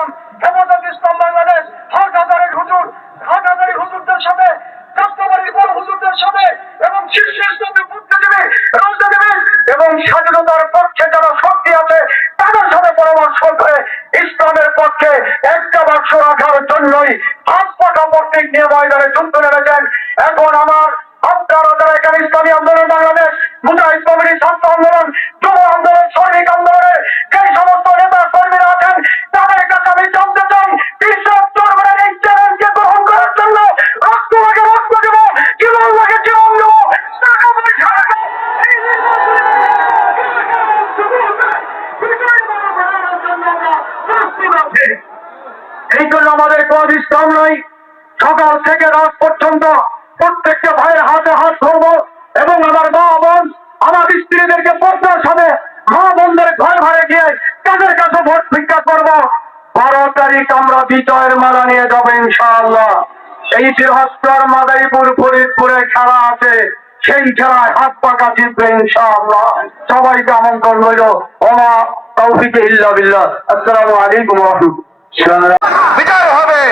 ইসলাম, হেফাজত ইসলাম বাংলাদেশ, হাটহাজারীর হুজুরদের সাথে, যাত্রাবাড়ির বড় হুজুরদের সাথে এবং শীর্ষস্থানীয় বুদ্ধিজীবী, রাজনীতিবিদ এবং স্বাধীনতার পক্ষে যারা শক্তি আছে তাদের সাথে পরামর্শ করে ইসলামের পক্ষে একটা বাক্স রাখার জন্যই হাত পাখা প্রতীক নিয়ে ময়দানে যুদ্ধ নেমেছেন। এখন আপনারা যারা এখানে ইসলামী আন্দোলন বাংলাদেশ, মুজাহিদ কমিটি, ছাত্র আন্দোলন, যুব আন্দোলন, সৈনিক আন্দোলনের যে সমস্ত নেতা কর্মীরা আছেন তাদের কাছে আমি জানতে চাই, কৃষক চরমের এই চ্যালেঞ্জকে গ্রহণ করার জন্য রক্ত লাগে রক্ত দেব, জীবন লাগে জীবন দেব, টাকা পয়সা লাগে এই জন্য আমাদের কোন ইসলাম নাই। সকাল থেকে রাত পর্যন্ত প্রত্যেকটা ভাইয়ের হাতে হাত ধরবো এবং আমার মা বোন, আমার স্ত্রীদেরকে পর্দার সাথে মা বোনদের ঘরে ঘরে গিয়ে তাদের কাছে ভোট ভিক্ষা করবো। 12 তারিখ আমরা বিজয়ের মালা নিয়ে যাবো ইনশাআল্লাহ। এই বৃহস্পতিবার মাদারীপুর ফরিদপুরে খেলা আছে, সেই খেলায় হাত পাকা জিতবে ইনশাআল্লাহ। সবাইকে আমন্ত্রণ রইল। ওমা তৌফিক ইল্লা বিল্লাহ। আসসালামু আলাইকুম ওয়া রাহমাতুল্লাহ। বিজয় হবে।